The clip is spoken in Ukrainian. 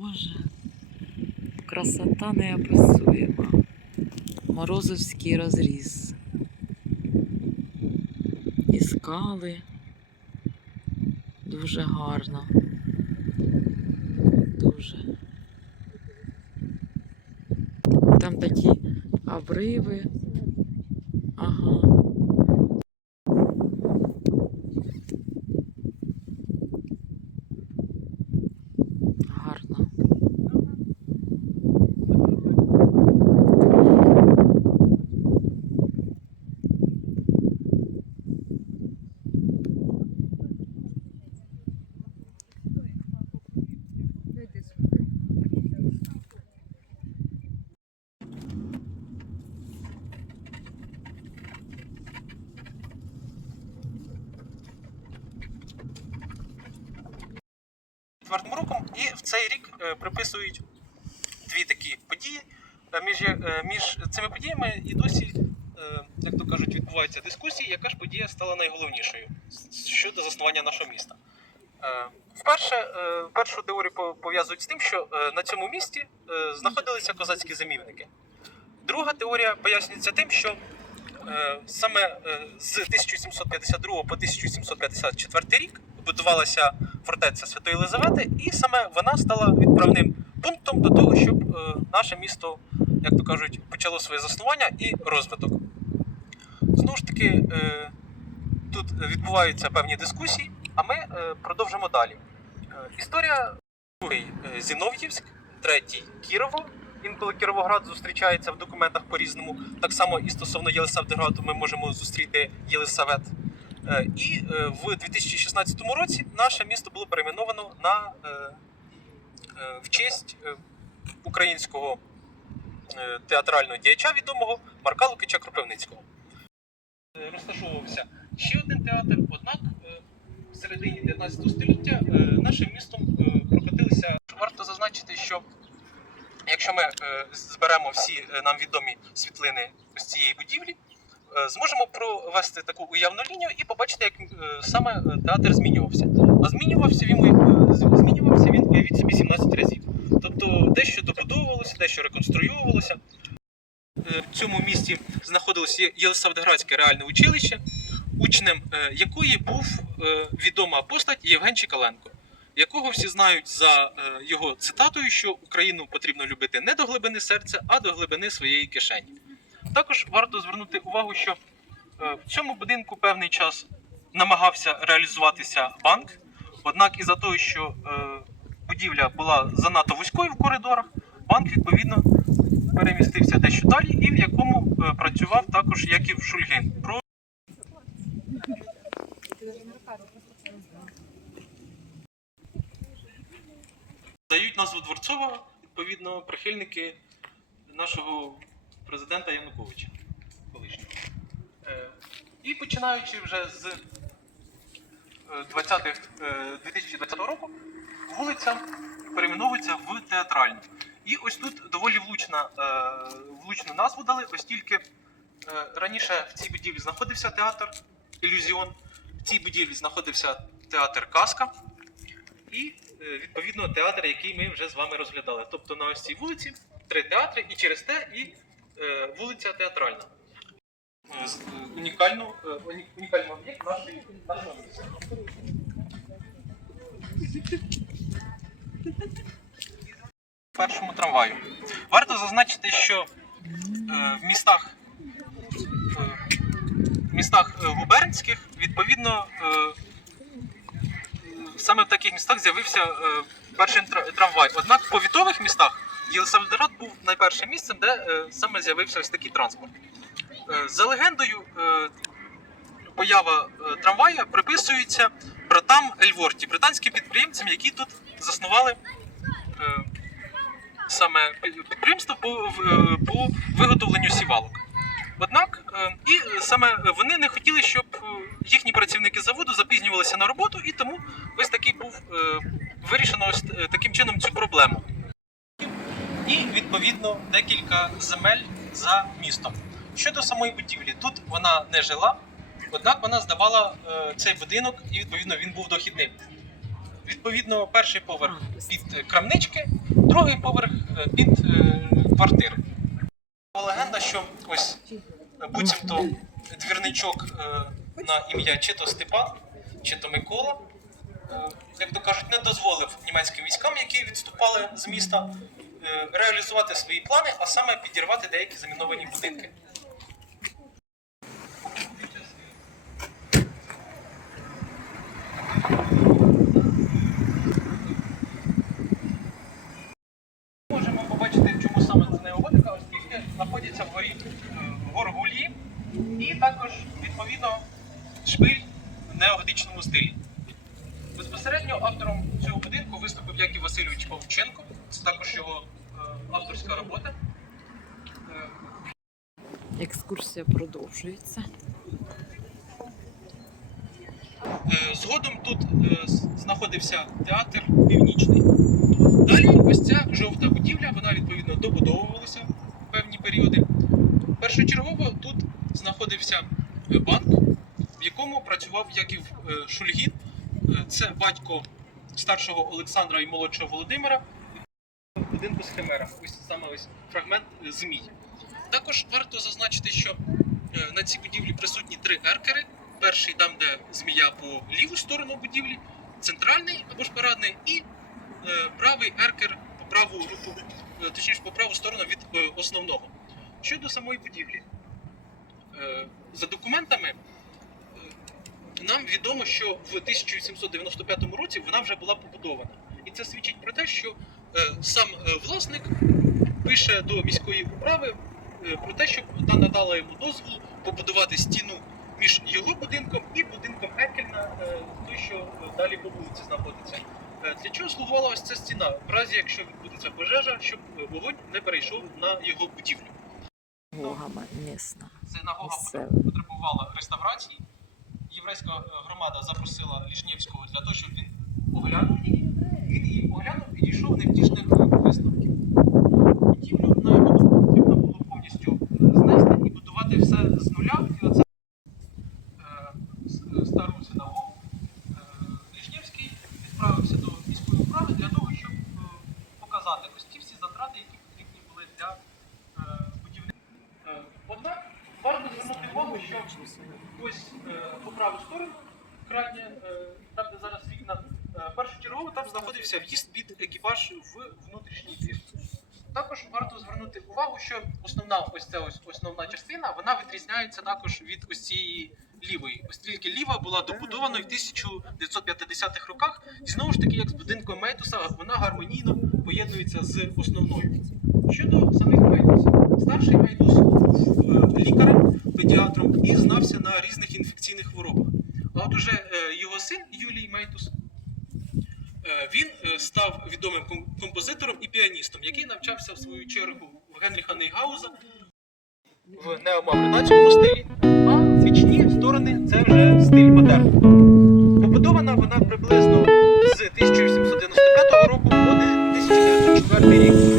Боже, красота неописуєма. Морозовський розріз. І скали. Дуже гарно. Дуже. Там такі обриви. 2004 роком, і в цей рік е, приписують дві такі події. Е, між е, між цими подіями і досі, як то кажуть, відбуваються дискусії, яка ж подія стала найголовнішою щодо заснування нашого міста. Вперше першу теорію пов'язують з тим, що на цьому місті знаходилися козацькі замівники. Друга теорія пояснюється тим, що саме з 1752 по 1754 рік будувалася фортеця Святої Єлизавети, і саме вона стала відправним пунктом до того, щоб е, наше місто, як то кажуть, почало своє заснування і розвиток. Знову ж таки, е, тут відбуваються певні дискусії, а ми е, продовжимо далі. Історія другий Зінов'ївськ, третій Кірово. Інколи Кіровоград зустрічається в документах по-різному. Так само і стосовно Єлисаветграду ми можемо зустріти Єлисавет. Е, І е, в 2016 році наше місто було перейменовано на е, в честь українського театрального діяча відомого Марка Лукича Кропивницького. Розташовувався ще один театр, однак в середині 19 століття нашим містом прокатилися. Варто зазначити, що якщо ми зберемо всі нам відомі світлини з цієї будівлі, зможемо провести таку уявну лінію і побачити, як е, саме е, театр змінювався. А змінювався він, е, змінювався він, уявіть собі, 17 разів. Тобто дещо добудовувалося, дещо реконструювалося. Е, В цьому місті знаходилося Єлисаветградське реальне училище, учнем е, якої був е, відома постать Євген Чекаленко, якого всі знають за е, його цитатою, що Україну потрібно любити не до глибини серця, а до глибини своєї кишені. Також варто звернути увагу, що е, в цьому будинку певний час намагався реалізуватися банк. Однак, із-за того, що е, будівля була занадто вузькою в коридорах, банк відповідно перемістився дещо далі, і в якому е, працював також Яків Шульгин. Про дають назву Дворцова, відповідно, прихильники нашого президента Януковича колишнього. Е, І починаючи вже з е, 20-х, е, 2020 року, вулиця перейменовується в театральну. І ось тут доволі влучна, е, влучну назву дали, е, раніше в цій будівлі знаходився театр Ілюзіон, в цій будівлі знаходився театр Казка і, е, відповідно, театр, який ми вже з вами розглядали. Тобто на ось цій вулиці три театри, і через те і е, вулиця театральна. Е, е, Унікальну, е, унікальний об'єкт нашої нашого першому трамваю. Варто зазначити, що е, в містах, е, в містах е, губернських, відповідно, е, е, саме в таких містах з'явився е, перший трамвай. Однак в повітових містах Єлисаветград був найпершим місцем, де е, саме з'явився ось такий транспорт. Е, за легендою, е, поява е, трамвая приписується братам Ельворті, британським підприємцям, які тут заснували. е, саме підприємство по, в- по виготовленню сівалок. Однак, е, і саме вони не хотіли, щоб е, їхні працівники заводу запізнювалися на роботу, і тому ось такий був е, вирішено ось е, таким чином цю проблему. І відповідно декілька земель за містом. Щодо самої будівлі, тут вона не жила, однак вона здавала е, цей будинок, і відповідно він був дохідним. відповідно, перший поверх під крамнички, другий поверх е, під е, квартири. Легенда, що ось буцімто двірничок на ім'я чи то Степан, чи то Микола, як то кажуть, не дозволив німецьким військам, які відступали з міста, реалізувати свої плани, а саме підірвати деякі заміновані будинки. Можемо побачити, чому саме це неогодика, оскільки знаходиться в горі е, Горгулі і також відповідно шпиль в неогодичному стилі. Безпосередньо автором цього будинку виступив Яків Васильович Павченко. Це також його е, авторська робота. Е, Екскурсія продовжується. Е, Згодом тут знаходився театр Північний. Далі ось ця жовта будівля, вона відповідно добудовувалася в певні періоди. Першочергово тут знаходився банк, в якому працював Яків Шульгін. Це батько старшого Олександра і молодшого Володимира. Будинку з Химера. Ось саме ось фрагмент е, змій. Також варто зазначити, що е, на цій будівлі присутні три еркери. Перший там, де змія по ліву сторону будівлі, центральний або ж парадний, і е, правий еркер по праву точніше по праву сторону від основного. Щодо самої будівлі, за документами нам відомо, що в 1795 році вона вже була побудована. І це свідчить про те, що сам е, власник пише до міської управи е, про те, щоб та надала йому дозвіл побудувати стіну між його будинком і будинком Екельна, е, той, що е, далі по вулиці знаходиться. Е, Для чого слугувала ось ця стіна? В разі, якщо відбудеться пожежа, щоб е, вогонь не перейшов на його будівлю. Гогама місна. Синагога потребувала реставрації. Єврейська е, громада запросила Ліжнєвського для того, щоб він оглянув її. Він її оглянув і дійшов невтішних е, висновків. Будівлю, на його потрібно було повністю е, знести і будувати все з нуля. І оце е, с- стару синагогу е, Ліжнєвський відправився до міської управи для того, щоб е, показати ось ті всі затрати, які потрібні були для е, будівництва. Е, Однак варто звернути увагу, що ось е, по праву сторону, крайня, е, там де зараз вікна, е, першочергово там знаходився в'їзд під екіпаж в внутрішній двір. Також варто звернути увагу, що основна ось ця ось основна частина вона відрізняється також від ось цієї лівої, оскільки ліва була добудована в 1950-х роках, і знову ж таки, як з будинком Мейтуса, вона гармонійно поєднується з основною. Щодо самих Мейтусів, старший Мейтус був е, лікарем, педіатром і знався на різних інфекційних хворобах. А от уже е, його син Юлій Мейтус Е, Він е, став відомим композитором і піаністом, який навчався в свою чергу в Генріха Нейгауза в неомавританському стилі, а свічні сторони це вже стиль модерн. Побудована вона приблизно з 1895 року по 1904 рік.